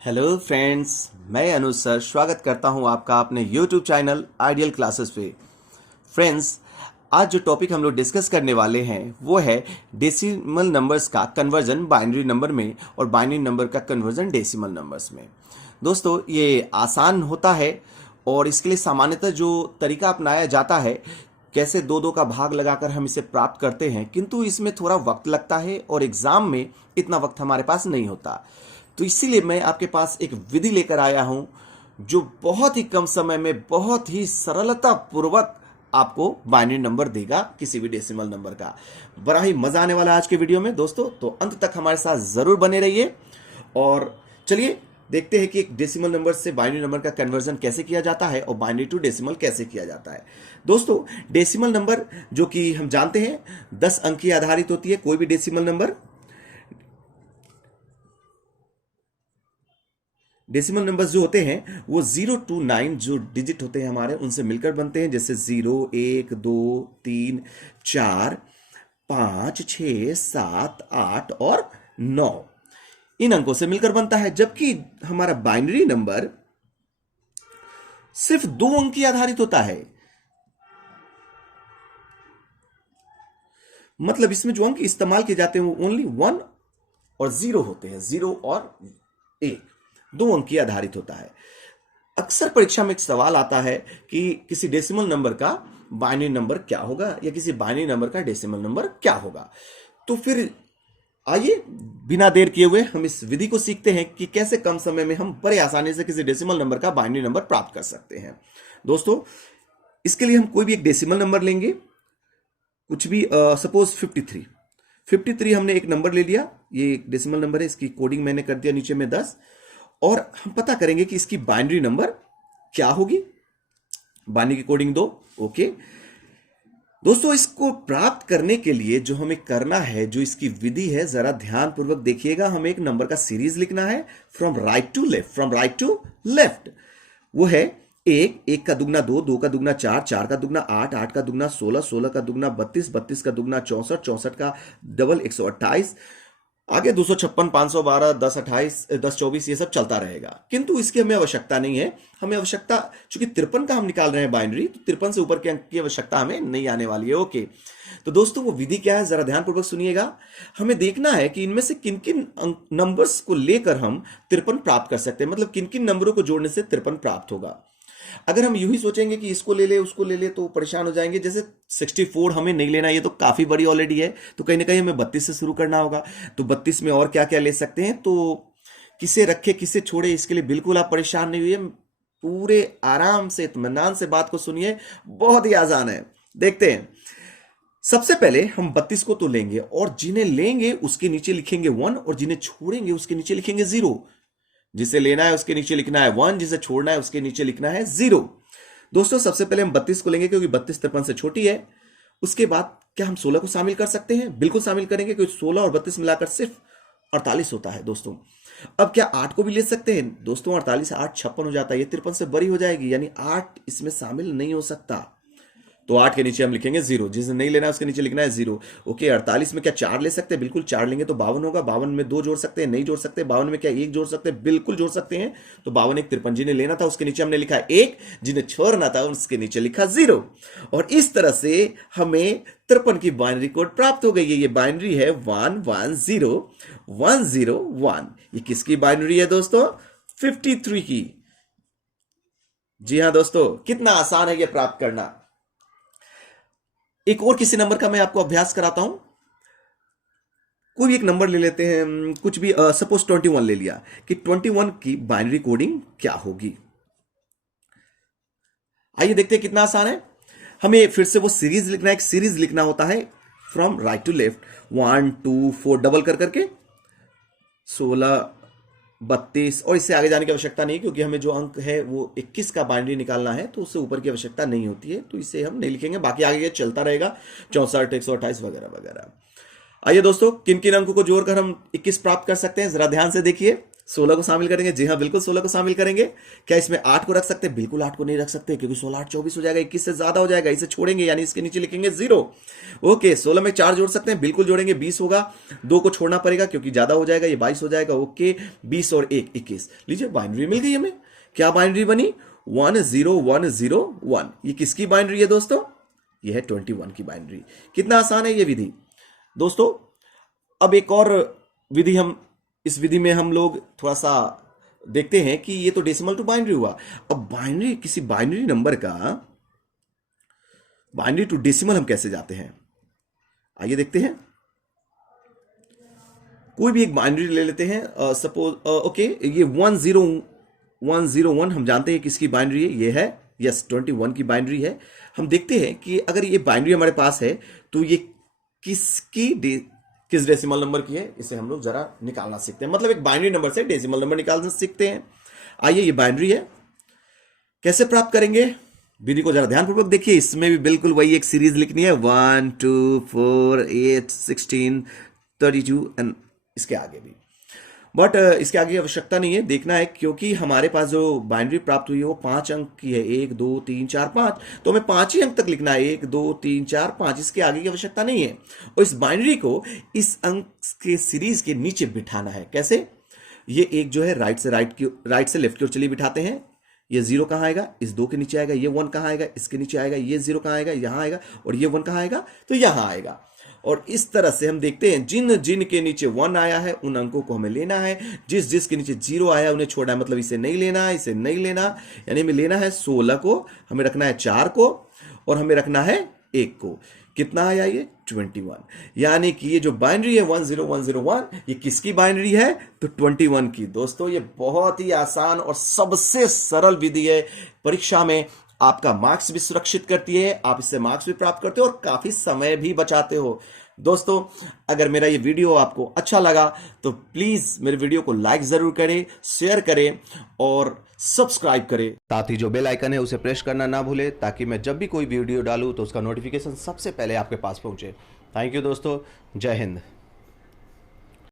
Hello friends, मैं अनुज sir स्वागत करता हूं आपका अपने यूट्यूब चैनल आइडियल क्लासेस पे। फ्रेंड्स, आज जो टॉपिक हम लोग डिस्कस करने वाले हैं वो है डेसिमल नंबर्स का कन्वर्जन बाइनरी नंबर में और बाइनरी नंबर का कन्वर्जन डेसिमल नंबर्स में। दोस्तों, ये आसान होता है और इसके लिए सामान्यतः जो तरीका अपनाया जाता है, कैसे दो दो का भाग लगाकर हम इसे प्राप्त करते हैं, किंतु इसमें थोड़ा वक्त लगता है और एग्जाम में इतना वक्त हमारे पास नहीं होता। तो इसीलिए मैं आपके पास एक विधि लेकर आया हूं जो बहुत ही कम समय में बहुत ही सरलता पूर्वक आपको बाइनरी नंबर देगा किसी भी डेसिमल नंबर का। बड़ा ही मजा आने वाला है आज के वीडियो में दोस्तों, तो अंत तक हमारे साथ जरूर बने रहिए। और चलिए देखते हैं कि एक डेसिमल नंबर से बाइनरी नंबर का कन्वर्जन कैसे किया जाता है और बाइनरी टू डेसिमल कैसे किया जाता है। दोस्तों, डेसिमल नंबर जो कि हम जानते हैं 10 अंक की आधारित होती है। कोई भी डेसिमल नंबर, डेसिमल नंबर्स जो होते हैं वो 0 to 9 जो डिजिट होते हैं हमारे, उनसे मिलकर बनते हैं। जैसे 0, 1, 2, 3, 4, 5, 6, 7, 8 और 9 इन अंकों से मिलकर बनता है। जबकि हमारा बाइनरी नंबर सिर्फ 2 अंक की आधारित होता है। मतलब इसमें जो अंक इस्तेमाल किए जाते हैं वो ओनली 1 और 0 होते हैं। 0 और 1 2 अंक की आधारित होता है। अक्सर परीक्षा में एक सवाल आता है कि किसी डेसिमल नंबर का बाइनरी नंबर क्या होगा या किसी बाइनरी नंबर का डेसिमल नंबर क्या होगा। तो फिर आइए बिना देर किए हुए हम इस विधि को सीखते हैं कि कैसे कम समय में हम बड़े आसानी से किसी डेसिमल नंबर का बाइनरी नंबर प्राप्त कर सकते हैं। दोस्तों, इसके लिए हम कोई भी एक डेसिमल नंबर लेंगे, कुछ भी, सपोज 53 हमने एक नंबर ले लिया। ये एक डेसिमल नंबर है, इसकी कोडिंग मैंने कर दिया नीचे में 10, और हम पता करेंगे कि इसकी बाइनरी नंबर क्या होगी। बाइनरी की कोडिंग 2। ओके दोस्तों, इसको प्राप्त करने के लिए जो हमें करना है, जो इसकी विधि है, जरा ध्यान पूर्वक देखिएगा। हमें एक नंबर का सीरीज लिखना है फ्रॉम राइट टू लेफ्ट। वो है 1 का दुगना 2, 2 का दुगना 4, 4 का दुगना 8, 8 का दुगना 16, 16 का दुगना 32, 32 का दुगना 64, 64 का डबल 128, आगे 256, 512, 10, 28, 10, 24, ये सब चलता रहेगा। किंतु इसकी हमें आवश्यकता नहीं है। हमें आवश्यकता, चूंकि 53 का हम निकाल रहे हैं बाइनरी, तो 53 से ऊपर के अंक की आवश्यकता हमें नहीं आने वाली है। ओके, तो दोस्तों वो विधि क्या है, जरा ध्यानपूर्वक सुनिएगा। हमें देखना है कि इनमें से किन किन नंबर्स को लेकर हम 53 प्राप्त कर सकते हैं, मतलब किन किन नंबरों को जोड़ने से 53 प्राप्त होगा। अगर हम यूं ही सोचेंगे कि इसको ले ले उसको ले ले तो परेशान हो जाएंगे। जैसे 64 हमें नहीं लेना, ये तो काफी बड़ी ऑलरेडी है, तो कहीं ना कहीं हमें 32 से शुरू करना होगा। तो 32 में और क्या क्या ले सकते हैं, तो किसे रखे किसे छोड़े, इसके लिए बिल्कुल आप परेशान नहीं हुए। पूरे आराम से इत्मीनान से बात को सुनिए, बहुत ही आसान है। देखते हैं। सबसे पहले हम 32 को तो लेंगे, और जिन्हें लेंगे उसके नीचे लिखेंगे 1 और जिन्हें छोड़ेंगे उसके नीचे लिखेंगे 0। जिसे लेना है उसके नीचे लिखना है 1, जिसे छोड़ना है उसके नीचे लिखना है 0। दोस्तों, सबसे पहले हम 32 को लेंगे क्योंकि 32 53 से छोटी है। उसके बाद क्या हम 16 को शामिल कर सकते हैं? बिल्कुल शामिल करेंगे, क्योंकि 16 और 32 मिलाकर सिर्फ 48 होता है दोस्तों। अब क्या 8 को भी ले सकते हैं? दोस्तों 48 8 56 हो जाता है, ये 53 से बड़ी हो जाएगी, यानी 8 इसमें शामिल नहीं हो सकता। तो 8 के नीचे हम लिखेंगे 0, जिसे नहीं लेना है उसके नीचे लिखना है 0। ओके, 48 में क्या 4 ले सकते हैं? बिल्कुल 4 लेंगे तो 52 होगा। 52 में 2 जोड़ सकते हैं? नहीं जोड़ सकते। 52 में क्या 1 जोड़ सकते हैं? बिल्कुल जोड़ सकते हैं। तो 52 1 53, जिन्हें लेना था उसके नीचे हमने लिखा 1, जिन्हें छोड़ना था उसके नीचे लिखा 0। और इस तरह से हमें 53 की बाइनरी कोड प्राप्त हो गई है। ये बाइनरी है 110101। ये किसकी बाइनरी है दोस्तों? 53 की। जी हां दोस्तों, कितना आसान है ये प्राप्त करना। एक और किसी नंबर का मैं आपको अभ्यास कराता हूं। कोई भी एक नंबर ले लेते हैं, कुछ भी, सपोज 21 ले लिया, कि 21 की बाइनरी कोडिंग क्या होगी। आइए देखते हैं कितना आसान है। हमें फिर से वो सीरीज लिखना है, एक सीरीज लिखना होता है from right to left, 1 2 4 double कर करके 16 32, और इससे आगे जाने की आवश्यकता नहीं, क्योंकि हमें जो अंक है वो 21 का बाइनरी निकालना है, तो उससे ऊपर की आवश्यकता नहीं होती है, तो इसे हम नहीं लिखेंगे। बाकी आगे ये चलता रहेगा, 64 128 वगैरह वगैरह। आइए दोस्तों, किन किन अंकों को जोड़कर हम 21 प्राप्त कर सकते हैं, जरा ध्यान से देखिए। 16 को शामिल करेंगे, जी हाँ बिल्कुल 16 को शामिल करेंगे। क्या इसमें 8 को रख सकते हैं? बिल्कुल 8 को नहीं रख सकते, क्योंकि 16 8 24 हो जाएगा, 21 से ज्यादा हो जाएगा, इसे छोड़ेंगे, यानी इसके नीचे लिखेंगे 0। ओके, 16 में 4 जोड़ सकते हैं, बिल्कुल जोड़ेंगे, 20 होगा। 2 को छोड़ना पड़ेगा क्योंकि ज्यादा हो जाएगा, ये 22 हो जाएगा। ओके, 20 और 1 21। लीजिए बाइनरी मिल गई हमें। क्या बाइनरी बनी? 10101। ये किसकी बाइनरी है दोस्तों? ये है 21 की बाइनरी। कितना आसान है ये विधि दोस्तों। अब एक और विधि, हम इस विधि में हम लोग थोड़ा सा देखते हैं कि ये तो डेसिमल टू बाइनरी हुआ। अब बाइनरी, किसी बाइनरी नंबर का बाइनरी टू डेसिमल हम कैसे जाते हैं, आइए देखते हैं। कोई भी एक बाइनरी ले लेते हैं, सपोज ओके, ये 101 हम जानते हैं किसकी बाइनरी है, ये है यस 21 की बाइनरी है। हम देखते हैं कि अगर ये बाइनरी हमारे पास है तो ये किस डेसिमल नंबर की है, इसे हम लोग जरा निकालना सीखते हैं। मतलब एक बाइनरी नंबर से डेसिमल नंबर निकालना सीखते हैं। आइए, ये बाइनरी है, कैसे प्राप्त करेंगे? विधि को जरा ध्यानपूर्वक देखिए। इसमें भी बिल्कुल वही एक सीरीज लिखनी है, 1 2 4 8 16 32 एंड इसके आगे भी। बट इसके आगे आवश्यकता नहीं है, देखना है, क्योंकि हमारे पास जो बाइनरी प्राप्त हुई है वो 5 अंक की है, 1 2 3 4 5, तो हमें 5 ही अंक तक लिखना है, 1 2 3 4 5, इसके आगे की आवश्यकता नहीं है। और इस बाइनरी को इस अंक के सीरीज के नीचे बिठाना है। कैसे? ये एक जो है राइट से लेफ्ट की ओर चलिए बिठाते हैं। ये 0 कहाँ आएगा? इस 2 के नीचे आएगा। ये 1 कहाँ आएगा? इसके नीचे आएगा। ये 0 कहाँ आएगा? यहाँ आएगा। और ये 1 कहाँ आएगा? तो यहाँ आएगा। और इस तरह से हम देखते हैं, जिन जिन के नीचे 1 आया है उन अंकों को हमें लेना है, जिस जिस के नीचे 0 आया उन्हें छोड़ना है। मतलब इसे नहीं लेना है, इसे नहीं लेना, यानी हमें लेना है 16 को, हमें रखना है 4 को, और हमें रखना है 1 को। कितना आया ये? 21। यानी कि ये जो बाइनरी है 10101, ये किसकी बाइनरी है? तो 21 की। दोस्तों, ये बहुत ही आसान और सबसे सरल विधि है। परीक्षा में आपका मार्क्स भी सुरक्षित करती है, आप इससे मार्क्स भी प्राप्त करते हो और काफी समय भी बचाते हो। दोस्तों, अगर मेरा ये वीडियो आपको अच्छा लगा तो प्लीज मेरे वीडियो को लाइक जरूर करें, शेयर करें और सब्सक्राइब करें। साथ ही जो बेल आइकन है उसे प्रेस करना ना भूलें, ताकि मैं जब भी कोई वीडियो डालूं तो उसका नोटिफिकेशन सबसे पहले आपके पास पहुंचे। थैंक यू दोस्तों, जय हिंद।